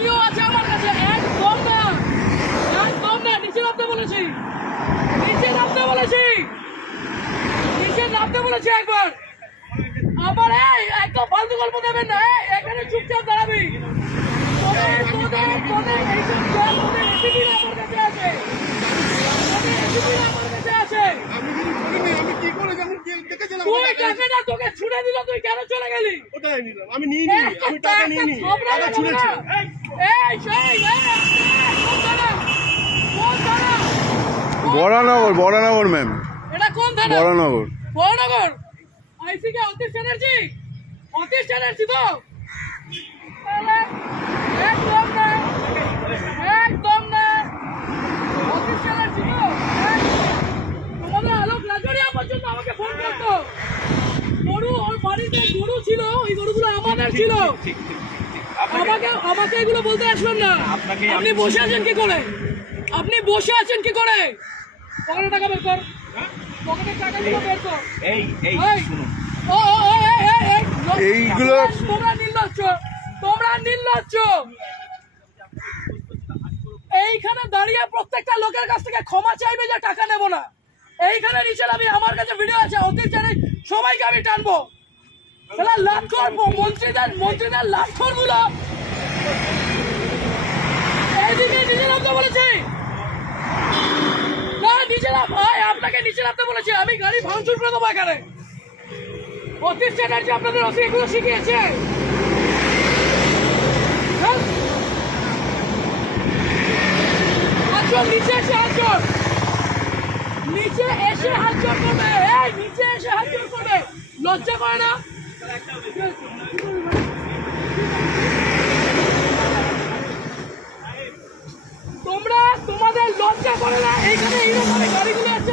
Video আছে আমার কাছে, একদম না একদম না, নিচে নামতে বলেছি, নিচে নামতে বলেছি, নিচে নামতে বলেছি একবার। আমার এই একদম ফালতু গল্প দেবেন না এখানে চুপচাপ দাঁড়াবি। তোদের তোদের তোদের এইসব তোদের রেসিপিরা আমার কাছে আছে তোদের রেসিপিরা আমার কাছে আছে আমি কিছু করিনি আমি কি করে যেমন দেখেছিলাম তুই টাকাটা তোকে ছুড়ে দিল তুই কেন চলে গেলি? ওটাই নিলাম আমি নিয়ে নি আমি টাকা নিয়ে টাকা ছুঁড়েছি। এই সেই বরানগর ম্যাম এটা কোন থানা বরানগর। বড়নগর আইসি কে অতীশ চ্যাটার্জি? অতীশ চ্যাটার্জি তো? একদম না একদম না। অতীশ চ্যাটার্জি তো? হ্যাঁ? তোমাদের আলোক লাজরিয়া পর্যন্ত আমাকে ফোন করতো। গরু ওর বাড়িতে গরু ছিল ওই গরুগুলো আমাদের ছিল। আমাকে আমাকে এগুলো বলতে আসবেন না। আপনি বসে আছেন কি করে? আপনি বসে আছেন কি করে? পকেটে টাকা বের কর। পকেটের টাকাগুলো বের কর। এই এই এই, শুনুন। ও, ও, ও, এই, এই, এই, এইগুলো- তোমরা- তোমরা নির্লজ্জ। তোমরা নির্লজ্জ। এইখানে দাঁড়িয়ে প্রত্যেকটা লোকের কাছ থেকে ক্ষমা চাইবে যে টাকা নেব না। এইখানে নিচে আমি আমার কাছে ভিডিও আছে, অতীত জানে সবাইকে আমি টানবো। তাহলে লাভ করব মন্ত্রীদের মন্ত্রীদের লাভ এইদিকে নিচে নামতে না, নিচে নাম, ভাই, আপনাকে নিচে নামতে বলেছি, আমি গাড়ি ভাঙচুর করে দেবো এখানে। অতীশ চ্যাটার্জি আপনাদের এগুলো শিখিয়েছে হ্যাঁ? হাতজোড়, নিচে এসে হাতজোড়। নিচে এসে হাত জোর করবে এই নিচে এসে হাত জোর করবে লজ্জা করে না তোমরা তোমাদের লজ্জা করে না এইখানে এইরকম গাড়িগুলো আছে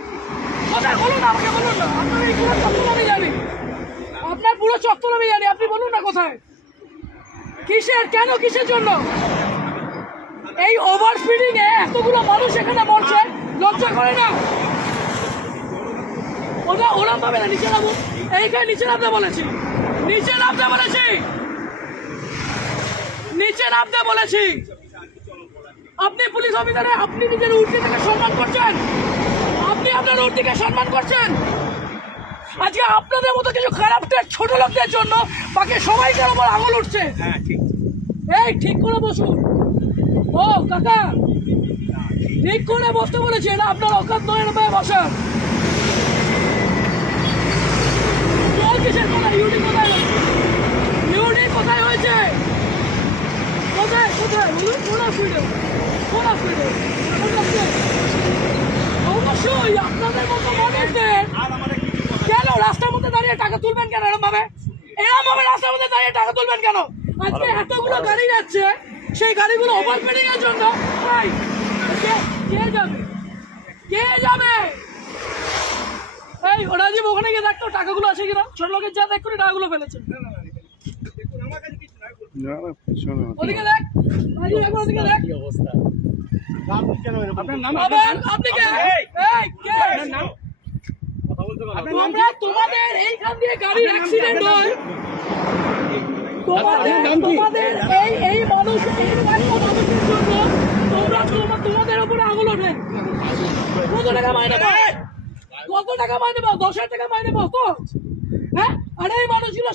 কোথায় বলুন আমাকে বলুন না। আপনার এই পুরো চত্বর আমি জানি। আপনার পুরো চত্বর আমি আপনি বলুন না কোথায়? কিসের? কেন কিসের জন্য? এই ওভার স্পিডিং এ এতগুলো মানুষ এখানে মরছে, লজ্জা করে না? ওরা ওরম ভাবে না, নিচে নামো এইখানে নিচে নামতে বলেছি। নিচে নামতে বলেছি। নিচে নামতে বলেছি। আপনি পুলিশ অফিসারে, আপনি নিজের উর্দিটাকে সম্মান করছেন আপনার উর্দিকে সম্মান করছেন? আজকে আপনাদের মতো কিছু খারাপদের ছোট লোকদের জন্য বাকি সবাইকার উপর আঙুল উঠছে। হ্যাঁ ঠিক। এই ঠিক করে বসুন। ও কাকা ঠিক করে বসতে বলেছি এটা আপনার অকাত নয় না বসান। কিসের কোথায়? ইউনি কোথায়? ইউনি কোথায় হয়েছে? কোথায় কোথায়? বলুন কোন অসুবিধা? কোন অসুবিধা? অবশ্যই আপনাদের মতো মানুষদের। কেন রাস্তার মধ্যে দাঁড়িয়ে টাকা তুলবেন কেন এরকম ভাবে এরকম ভাবে রাস্তার মধ্যে দাঁড়িয়ে টাকা তুলবেন কেন? আজকে এতগুলো গাড়ি যাচ্ছে সেই গাড়িগুলো ওভারস্পিডিং এর জন্য। ভাই কে যাবে? কে যাবে? এই রাজীব ওখানে গিয়ে দেখতো টাকাগুলো আছে কিনা? ছোট লোকের যা দেখ করে টাকাগুলো ফেলেছে। ওদিকে দেখ ওদিকে দেখ। আবার আপনি কে এই কে? তোমরা তোমাদের এইখান দিয়ে গাড়ির অ্যাক্সিডেন্ট হয়। তোমাদের তোমাদের এই এই মানুষ এই মানুষের জন্য তোমরা তোমাদের উপরে আঙুল ওঠে। কত টাকা মাইনে পাও? কত টাকা মাইনে পাও? দশ হাজার টাকা মাইনে পাও? তো আরে মানুষগুলো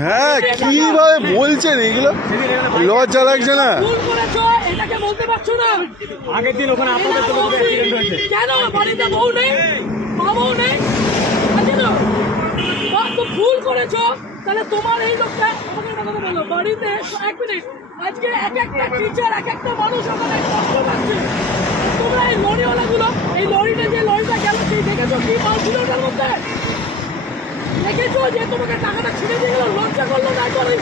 হ্যাঁ কীভাবে বলছেন এগুলো? লজ্জা লাগছে না? ভুল করেছ এটাকে বলতে পারছ না। আগের দিন ওখানে আপনাদের তো অ্যাক্সিডেন্ট হয়েছে। কেন? বাড়িতে বউ নেই? মা নেই? আছে তো তো ভুল করেছ। তাহলে তোমার এই লোকটা আমাকে কথা বলো বাড়িতে এক মিনিট। আজকে এক একটা টিচার এক একটা মানুষ ওখানে কষ্ট পাচ্ছে। তোমরা এই এই লরিটা যে লরিটা গেল সেই দেখেছ কি মাল ছিল ওটার মধ্যে দেখেছ যে তোমাকে টাকাটা ছিঁড়ে দিয়ে গেল লজ্জা করল না করে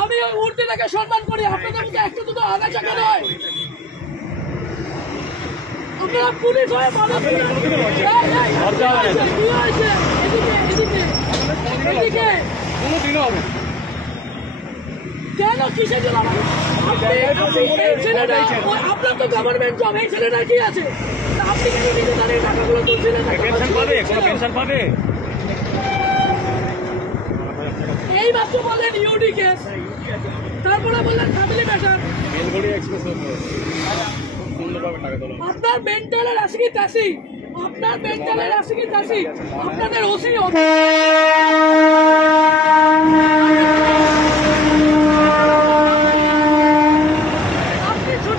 আমি ওই মূর্তিটাকে সম্মান করি আপনাদের মুখে একটু দুটো আগাছা কেন হয় আপনারা পুলিশ হয়ে মানুষ? এদিকে, এদিকে, এদিকে। কোনোদিনও হবে। কেন কিসের জন্য আপনার তো গভর্নমেন্ট জব এই আছে? আপনি কেন নিজে দাঁড়িয়ে টাকাগুলো তুলছিলেন পেনশন পাবে কোনো? পেনশন পাবে? এই মাত্র বললেন ইউডি কেস তারপরে বললেন ফ্যামিলি ম্যাটার বেলগড়ি এক্সপ্রেস। আপনার মেন্টালের তাসি আপনার মেন্টালের তাসি আপনাদের ওসি আপনি ছোট লোক ওটা স্বীকার করুন আপনি স্বীকার করুন ওদিকে কোথায় ওদিকে কোথায় রাখুন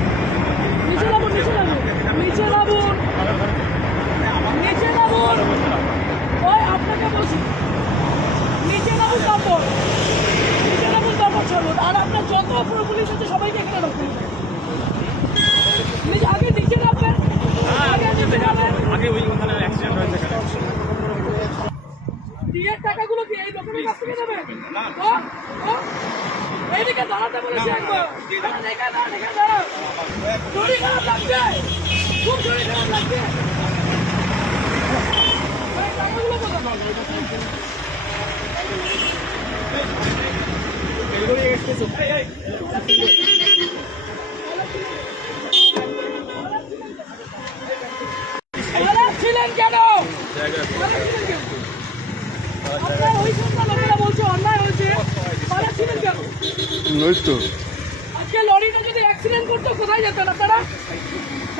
নিচে নামুন। নিচে নামুন। ওই আপনাকে বলছি। নিচে নামুন তারপর। নিচে নামুন তারপর ছাড়ুন। আর আপনার যত পুরো পুলিশ আছে সবাইকে এখানে রাখুন আগে নিচে নামবেন আগে আগে ওই ওখানে অ্যাক্সিডেন্ট হয়েছে। বিয়ের টাকাগুলো কি এই লোকের কাছ থেকে দেবে এইদিকে দাঁড়াতে বলেছি একবার দাঁড়ান, এখানে দাঁড়ান। শরীর খারাপ লাগছে ছিলেন কেন? আপনার ওই সন্ধ্যা লোকেরা বলছে অন্যায় হয়েছে খারাপ ছিলেন কেন আজকে লরিটা যদি অ্যাক্সিডেন্ট করতো কোথায় যেতেন আপনারা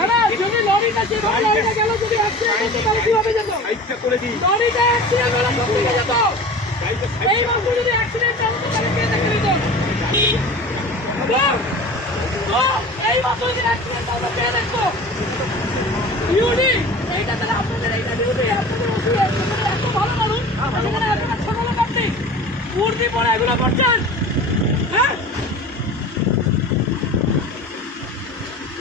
যদি অ্যাক্সিডেন্ট হলে এই মাত্র যদি অ্যাক্সিডেন্ট হতো কে দেখে নিত? বল। ও, এই মাত্র যদি অ্যাক্সিডেন্ট হতো কে দেখতো? ইউডি এইটা তাহলে আপনাদের এইটা ডিউটি আপনাদের ওসি আপনাদের এত ভালো মানুষ আপনারা ছোট লোক আপনি কুর্তি পরে এগুলো করছেন? হ্যাঁ ও বাচ্চা যারা যারা এই রাস্তাতে যারা কাজ করেন আপনি সিভিকটার উপরে দোষটা দিচ্ছেন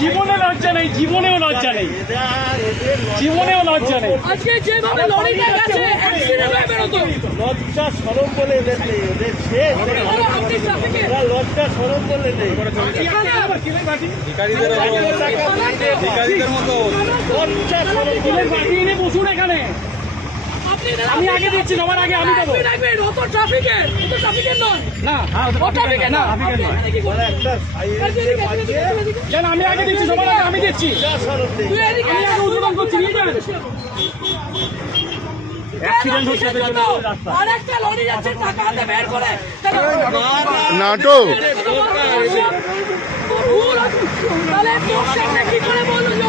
জীবনে লজ্জা নেই জীবনেও লজ্জা নেই জীবনেও লজ্জা নেই আজকে যেভাবে লরিটা গেছে হয়ে লজ্জা সরম বলে এদের নেই শেষ বলো, লজ্জা সরম বলে নেই এখানে লজ্জা সরম পাঠিয়ে বসুন এখানে আমি আগে দিচ্ছি, সবার আগে আমি দেবো। রাখবেন ও তো ট্রাফিকের ও তো ট্রাফিকের নয় না ও ট্রাফিকের না। কেন আমি আগে দিচ্ছি সবার আগে আমি দিচ্ছি। আমি আগে উদ্বোধন করছি, নিয়ে করে। নাটক।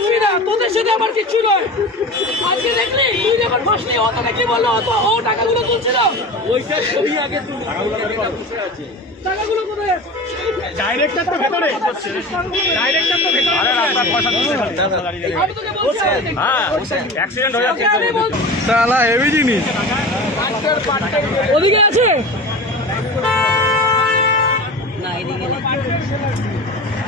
কাঁদবি না তোদের সাথে আমার কিচ্ছু নয়। আজকে দেখলি তুই যখন ফাঁসলি ও তোকে কি বলল? তো ও টাকাগুলো তুলছিল। ওইটা ছবি আগে তুলি। টাকাগুলো কোথায় আছে? ডাইরেক্টর তো ভেতরে। ডাইরেক্টর তো ভেতরে। আরে রাস্তা দেখি। হ্যাঁ অ্যাক্সিডেন্ট হয়ে তোকে আমি হেভি জিনিস। ওদিকে আছে?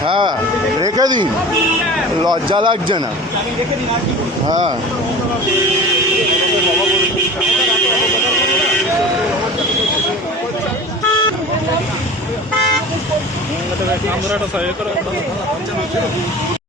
হ্যাঁ রেখে দিন। লজ্জা লাগছে না। হ্যাঁ। আমরা একটা সাহায্য করার